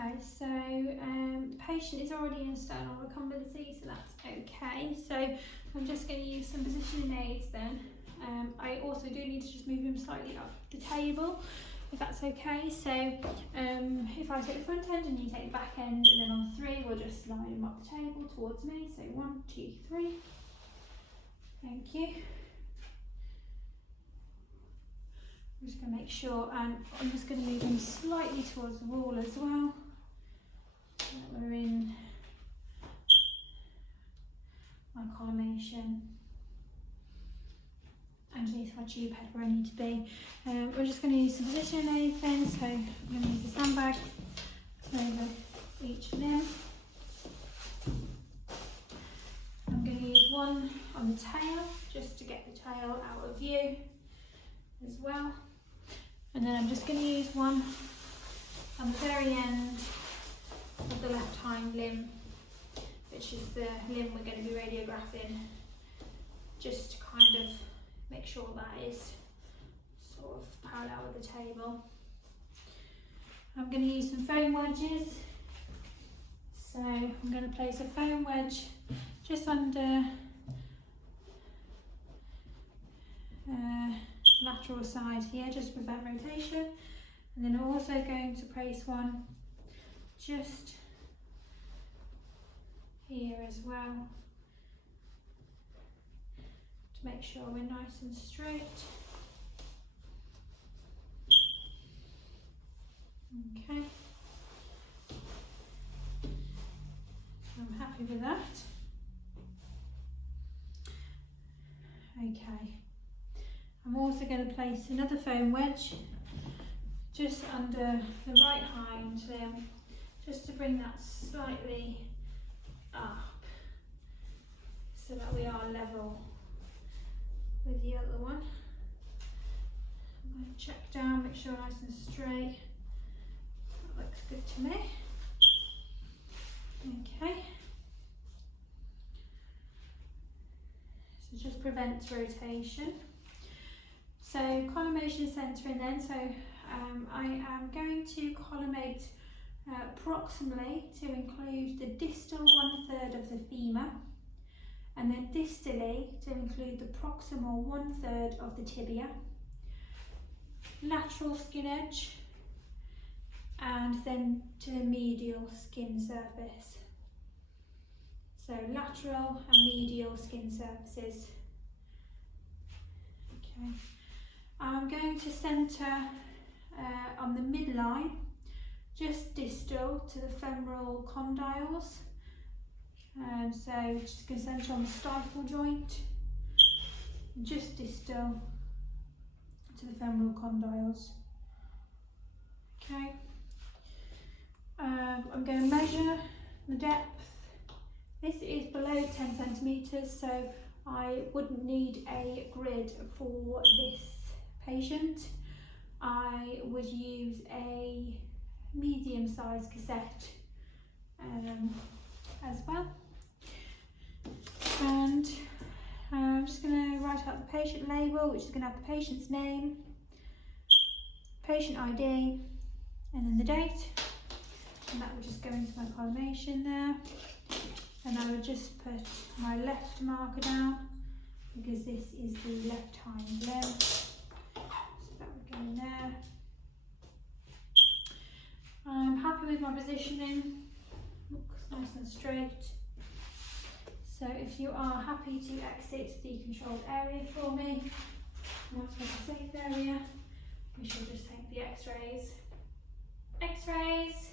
Okay, so the patient is already in sternal recumbency, so that's okay. So I'm just going to use some positioning aids then. I also do need to just move him slightly up the table, if that's okay. So if I take the front end and you take the back end, and then on 3 we'll just slide him up the table towards me. So 1, 2, 3. Thank you. I'm just going to make sure, and I'm just going to move him slightly towards the wall as well. So that we're in my collimation. Underneath my tube head where I need to be. We're just going to use some positioning aids then, so I'm going to use a sandbag over each limb. I'm going to use one on the tail, just to get the tail out of view as well. And then I'm just going to use one on the very end of the left hind limb, which is the limb we're going to be radiographing, just to kind of make sure that is sort of parallel with the table. I'm going to use some foam wedges. So I'm going to place a foam wedge just under lateral side here, just to prevent rotation. And then I'm also going to place one just here as well, to make sure we're nice and straight. Okay, I'm happy with that. Okay, I'm also going to place another foam wedge just under the right hind limb, just to bring that slightly up so that we are level with the other one. I'm going to check down, make sure nice and straight. That looks good to me. Okay. So just prevents rotation. So collimation centering then. So I am going to collimate proximally to include the distal 1/3 of the femur, and then distally to include the proximal 1/3 of the tibia, lateral skin edge, and then to the medial skin surface. So lateral and medial skin surfaces. Okay. I'm going to centre on the midline, just distal to the femoral condyles. So just going to centre on the stifle joint, just distal to the femoral condyles. Okay. I'm going to measure the depth. This is below 10 centimetres, so I wouldn't need a grid for this patient. I would use a medium-sized cassette as well. And I'm just going to write out the patient label, which is going to have the patient's name, patient ID, and then the date. And that will just go into my collimation there. And I would just put my left marker down, because this is the left hind limb. So that would go in there. I'm happy with my positioning. Looks nice and straight. So if you are happy to exit the controlled area for me, once we're in a safe area, we shall just take the x-rays. X-rays!